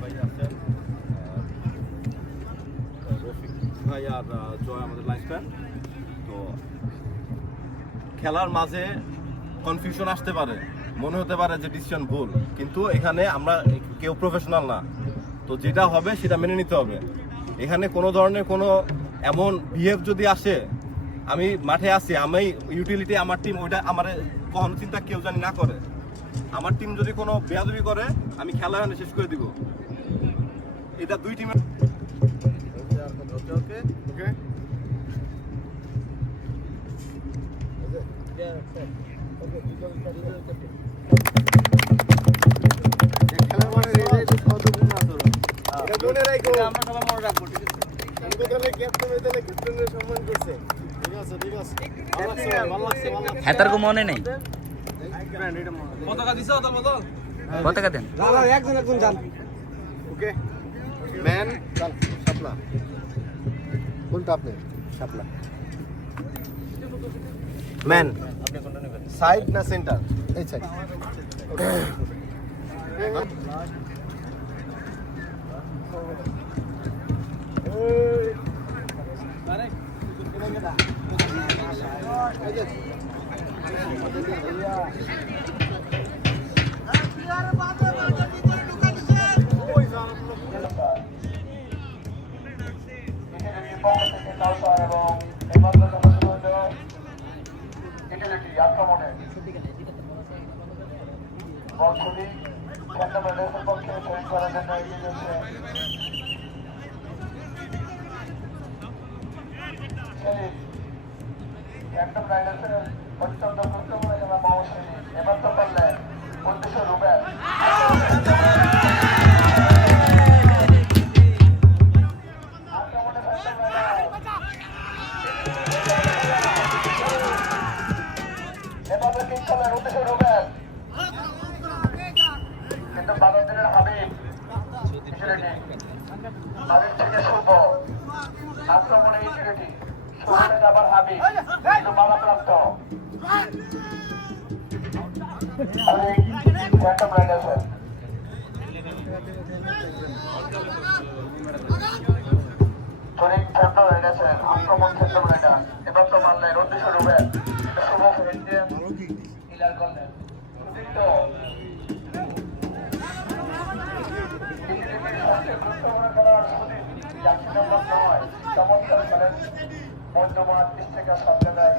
ভাই আছেন, রফিক ভাই আর জয় আমাদের লাইফস্টাইল। তো খেলার মাঝে কনফিউশন আসতে পারে, মনে হতে পারে যে ডিসিশন ভুল, কিন্তু এখানে আমরা কেউ প্রফেশনাল না, তো যেটা হবে সেটা মেনে নিতে হবে। এখানে কোনো ধরনের কোনো এমন বিহেভ যদি আসে, আমি মাঠে আছি, আমি ইউটিলিটি আমার টিম, ওইটা আমার কখনো চিন্তা কেউ জানি না করে। আমার টিম যদি কোনো বেয়াদবি করে, আমি খেলা শেষ করে দিব। এটা দুই টিমের ওকে ওকে হেতার কো মনে নাই পতাকা দেন একজন যান। ওকে ম্যান শাপলা, কোনটা আপনি? শাপলা ম্যান। সাইড না সেন্টার? এই সাইড। আক্রমণ ক্ষেত্র এটা এবার তো মারলেন উদ্দেশ্য রুবেন শুভ হিলাল করলেন চমৎকার খেলেন মধ্যমাঠ থেকে সামনে দেয়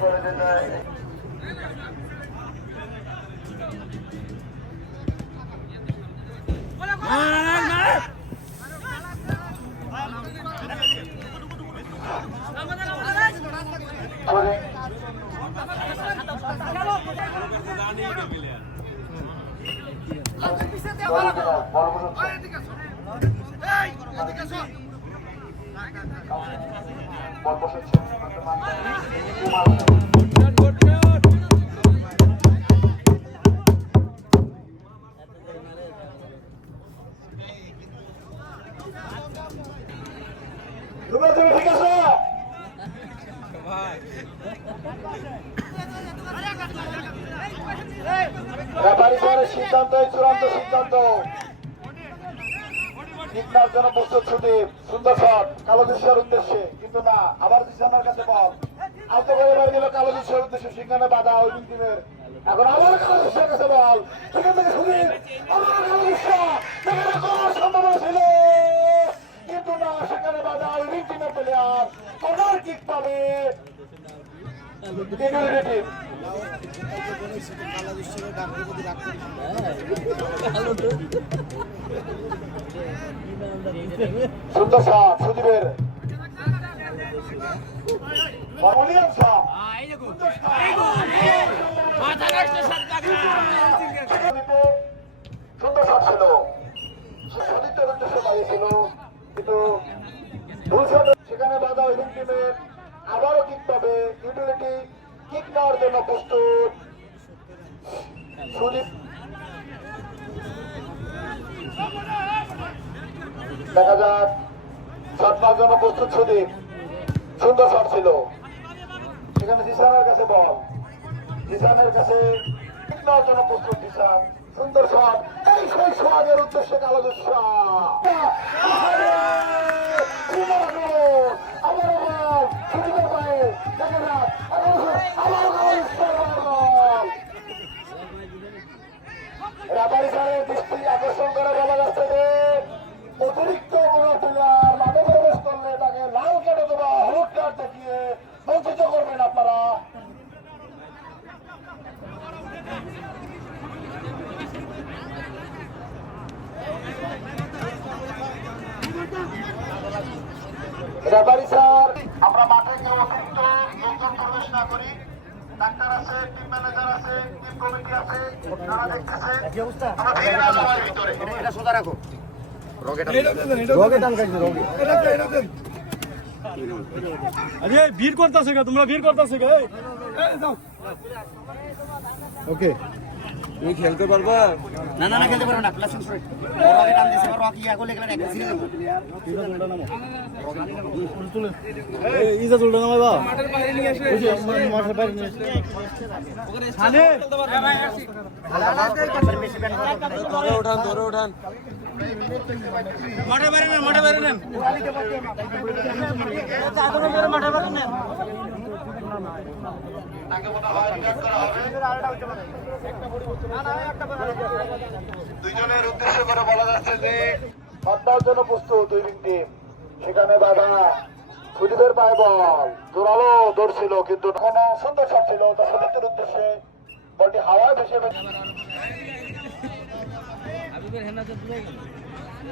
করে দিতে সিদ্ধান্ত চূড়ান্ত সিদ্ধান্ত জিতনার জন্য প্রস্তুত ছুটি সুন্দর শট কালো দৃশ্যের উদ্দেশ্যে, কিন্তু না, আবার জিসানের কাছে বল আলতো করে বাড়ি দিল কালো দৃশ্যের উদ্দেশ্যে, সেখানে বাধা ওই টিমের। এখন আবার কালো দৃশ্যের কাছে বল, সেখান থেকে সুনীল আবার কালো দৃশ্য, সেখানে করার সম্ভাবনা ছিল, কিন্তু না, সেখানে বাধা ওই টিমের প্লেয়ার। কর্নার কিক পাবে সুন্দর শট সুদীপের সুন্দর শট ছিল, সুদীপের উদ্দেশ্যে বাড়িয়েছিল, কিন্তু সেখানে বাধা ওই টিমের। আবারও কিক পাবে ইউটিলিটি, কিক নেওয়ার জন্য প্রস্তুত সুদীপ। দেখা যাক শট নেওয়ার জন্য প্রস্তুত সুদীপ, সুন্দর শট ছিল, সেখানে জিসানের কাছে বল, জিসানের কাছে নেওয়ার জন্য প্রস্তুত জিসান, সুন্দর শট, এই সেই সোহাগের উদ্দেশ্যে কালো দুঃসা রাবারিসারের দৃষ্টি আকর্ষণ করে বলা যাচ্ছে যে অতিরিক্ত কোনো প্লেয়ার মাঠে প্রবেশ করলে তাকে লাল কার্ড অথবা হলুদ কার্ড দেখিয়ে বঞ্চিত করবেন আপনারা। রেফারি স্যার, আমরা মাঠে কেউ অতিরিক্ত লোকজন প্রবেশ না করি। ডাক্তার আছে, টিম ম্যানেজার আছে, টিম কমিটি আছে, তারা দেখতেছে। আমরা ভিড় না সবার ভিতরে। এটা সোজা রাখো। আরে ভিড় করতেছে গা, তোমরা ভিড় করতেছে গা। ওকে, তুমি খেলতে পারবা? না না না খেলতে পারবো না, প্লাস ইনফ্রন্ট ওর আগে টান দিছে, আর কি আগলে গেলে একটা সিরিজ হবে। এই ইজা চলটা না বাবা, মাঠের বাইরে নিয়ে আসে, মাঠের বাইরে নিয়ে আসে ওখানে ছানে ধরে ওঠান মাঠের বাইরে নেন, মাঠের বাইরে নেন, মাঠের বাইরে নেন। দুইজনের উদ্দেশ্য করে বলা যাচ্ছে যে হত্যার জন্য প্রস্তুত দুই টিম, সেখানে বাধা সুদীপের পায়ে বল, জোরালো দৌড় ছিল কিন্তু কোনো সুন্দর শট ছিল তার সতীর্থের উদ্দেশ্যে, বলটি হাওয়ায় ভেসে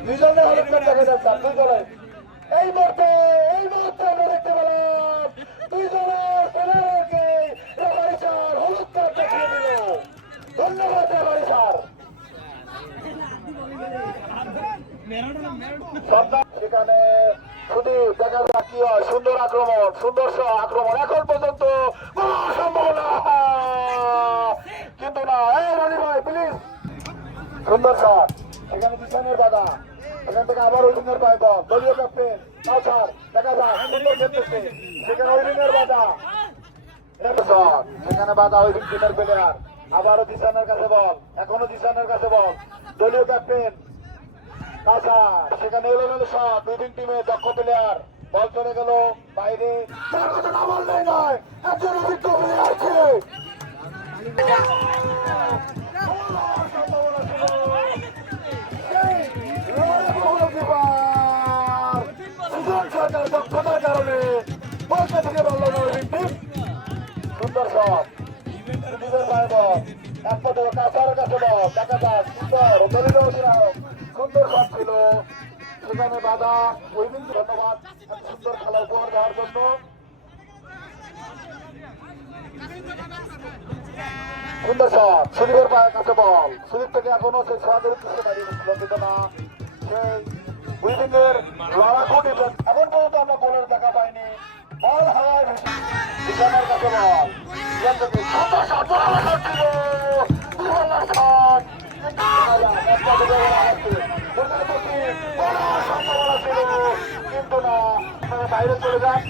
দুইজনের হলুদ কার্ড দেখা যাচ্ছে। দুইজনের এই মুহূর্তে আমরা দেখতে পেলাম দুইজনের প্লেয়ারকে রেফারি স্যার হলুদ কার্ড দেখিয়ে দিল। ধন্যবাদ রেফারি স্যার। সেখানে শুধু দেখা যাক কি হয়, সুন্দর আক্রমণ, সুন্দর আক্রমণ, এখন পর্যন্ত কোনো সম্ভাবনা কিন্তু না। এই রনি ভাই প্লিজ, সুন্দর শট, সেখানে পিছনের দাদা, এখান থেকে আবার উইলিংয়ের পায় বল, দলীয় ক্যাপ্টেন ছাড়, দেখা যাক সুন্দর খেলতেছে, সেখানে উইলিংয়ের বাধা, সেখানে বাধা উইলিং টিমের প্লেয়ার, আবারও দিশানের কাছে বল, এখনো দিশানের কাছে বল, দলীয় ক্যাপ্টেন সেখানে এলো শট, দুই তিন টিমে দক্ষ প্লেয়ার, বল চলে গেল বাইরে, তার কথা না বললেই নয়, একজন অভিজ্ঞ প্লেয়ার ছিল। দক্ষতার কারণে বলতে থেকে বলল সুন্দর শট, একমাত্র কাছার কাছে বল, দেখা যাক সুন্দর দলীয় অধিনায়ক, সুন্দর শট ছিল, সেখানে বাধা ওই বিন্দু। ধন্যবাদ সুন্দর খেলা উপহার দেওয়ার জন্য। সুন্দর শট, সুদীপের পায়ের কাছে বল, সুদীপ থেকে এখনো সেই সোহাগের উদ্দেশ্যে দাঁড়িয়ে কিন্তু না সেই উইলিং এর লড়াকু ডিফেন্স, এমন পর্যন্ত আমরা গোলের দেখা পাইনি। বল হাওয়ায় বিছানার কাছে বল, সুন্দর শট, ছিল কিন্তু না, বাইরে চলে যান।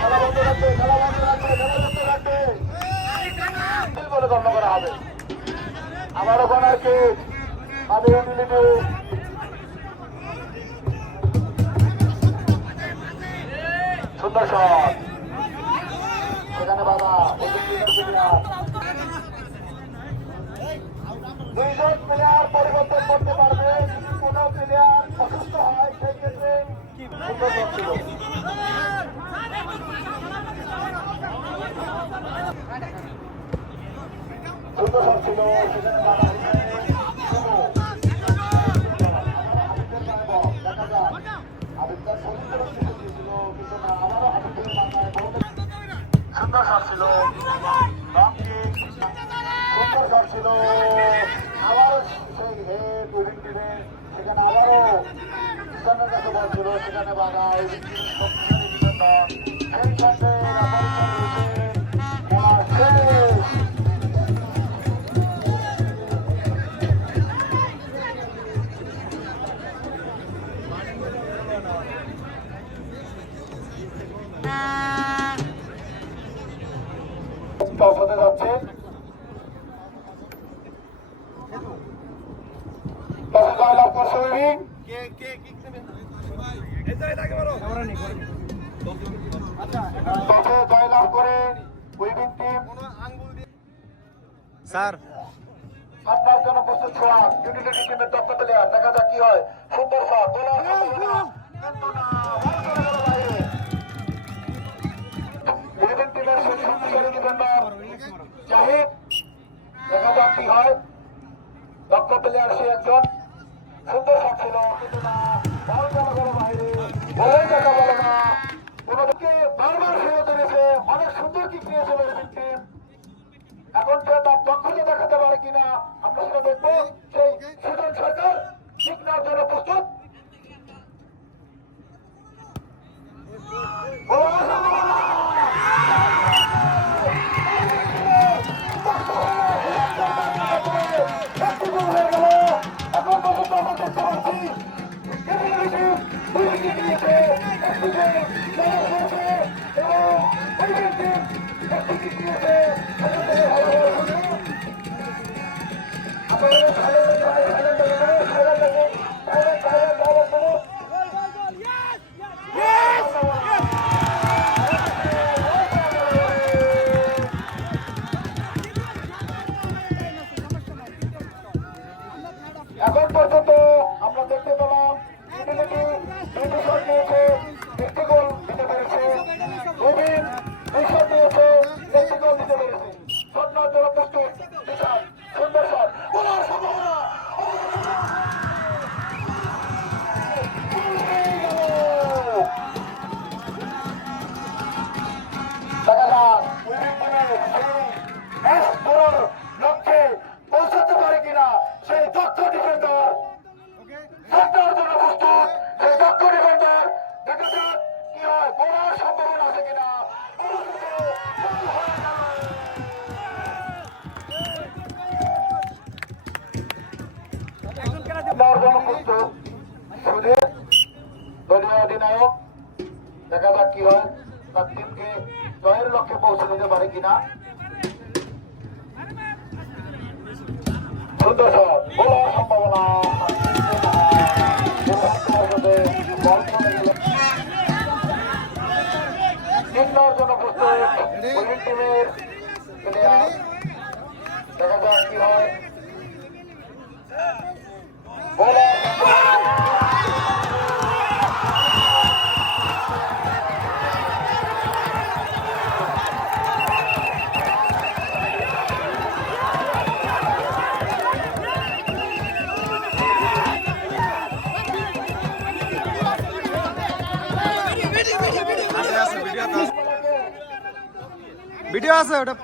খেলা বন্ধ রাখবে বলে গণ্য করা হবে। আমার ওখানে কি আমি সুন্দর শট, সেখানে বাধা, দুইজন প্লেয়ার পরিবর্তন করতে পারবে, কোন প্লেয়ার অসুস্থ হয় সেই ক্ষেত্রে সুন্দর শট ছিল। সুন্দর শট ছিল, সেখানে বাধা দেখা যায় আবিদার সুন্দর দিয়েছিল কিন্তু না, আবারও আবিদের মাথায় সুন্দর শট ছিল, সুন্দর শট ছিল, আবারও সেই হেড উইলিং টিমে, সেখানে আবারও ইসলামের কাছে বল ছিল, সেখানে বাধা শক্তিশালী ডিফেন্ডার, সেই সাথে উইং টসে জয়লাভ করে উইভিং টিম স্যার আপনার জন্য প্রস্তুত ছোঁয়া ইউনিটি টিমের দক্ষ প্লেয়ার দেখা যাক কি হয় সুন্দর শট বলার সম্ভাবনা কিন্তু না বল চলে গেল বাইরে উইভিং টিমের শক্তিশালী ডিফেন্ডার জাহিদ দেখা যাক কি হয় দক্ষ প্লেয়ার সে একজন সুন্দর শট ছিল কিন্তু না বল চলে গেল বাইরে বলেই দেখা বলে না কোনোদিকে বারবার ফেরত এনেছে অনেক সুন্দর কিক নিয়েছিল উইভিং টিম এখন সে তার দক্ষতা দেখাতে পারে কিনা আমরা সেটা দেখবো সেই সুজন সরকার ঠিক নেওয়ার জন্য প্রস্তুত এখন পর্যন্ত আমরা দেখতে পাচ্ছি এখন পর্যন্ত আমরা দেখতে পেলাম দুটি শট নিয়েছে একটি গোল দিতে পেরেছে রবিন 2 শট নিয়েছে একটি গোল দিতে পেরেছে শট নেওয়ার জন্য প্রস্তুত বিশাল সুন্দর শট বলার সম্ভাবনা দেখা যাক উইভিং টিমের সেই ম্যাচ ধরার লক্ষ্যে পৌঁছাতে পারে কিনা সেই দক্ষ ডিফেন্ডার শটটার জন্য প্রস্তুত সেই দক্ষ ডিফেন্ডার দেখা যাক কি হয় বলার সম্ভাবনা আছে কিনা নেওয়ার জন্য প্রস্তুত সুধীর দলীয় অধিনায়ক দেখা যাক কি হয় তার টিমকে জয়ের লক্ষ্যে পৌঁছে দিতে পারে কিনা সুন্দর শট বলার সম্ভাবনা নেওয়ার জন্য প্রস্তুত উইভিং টিমের প্লেয়ার দেখা যাক কি হয় বলার ভিডিও আছে ওটা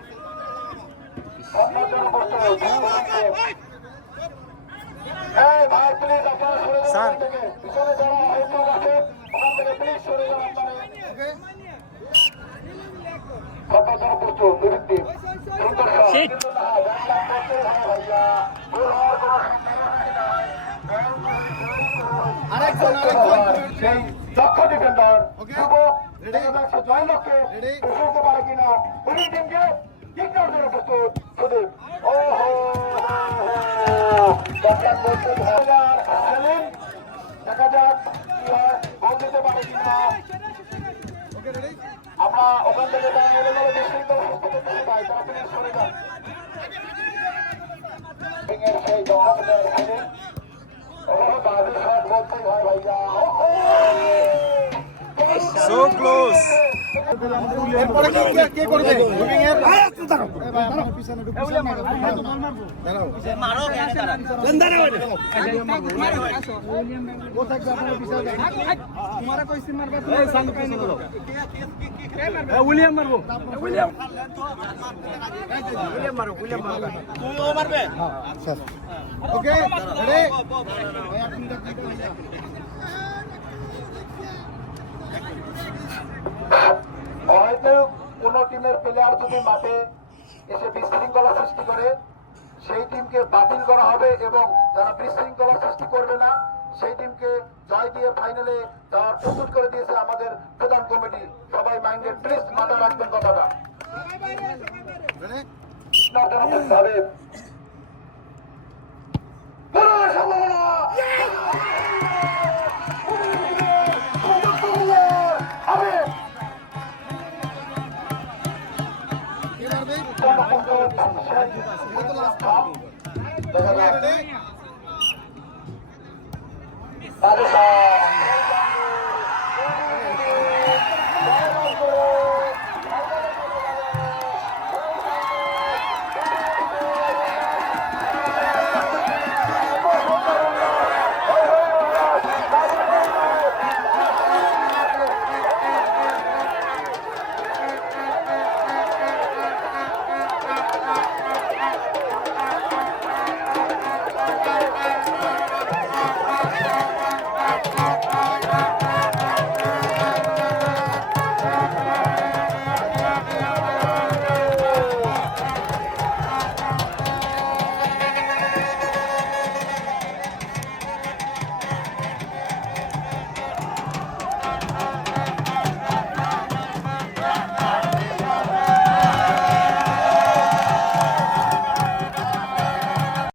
স্যার সেই দক্ষ ডিফেন্ডার জয় লক্ষ্যে পৌঁছতে পারে কিনা উনি টিমকে ঠিক করার জন্য প্রস্তুত সুদীপ দেখা যাক গোল দিতে পারে কিনা আমরা ওখান থেকে বিশৃঙ্খল সুস্থ করতে পাই তারা প্লিজ সরে যান সেই দক্ষ প্লেয়ার বলতে হয় ভাইয়া সো ক্লোজ কে করবে উইলিয়াম মারবো উইলিয়াম মারবে ওকে রেডি হয়তো কোন টিমের প্লেয়ার যদি মাঠে এসে বিশৃঙ্খলা সৃষ্টি করে সেই টিমকে বাতিল করা হবে এবং যারা বিশৃঙ্খলা সৃষ্টি করবে না সেই টিমকে জয় দিয়ে ফাইনালে যাওয়ার প্রস্তুত করে দিয়েছে আমাদের প্রধান কমিটি সবাই মাইন্ডে প্লিজ মাথায় রাখবেন কথাটা ভাবে রাজস্থান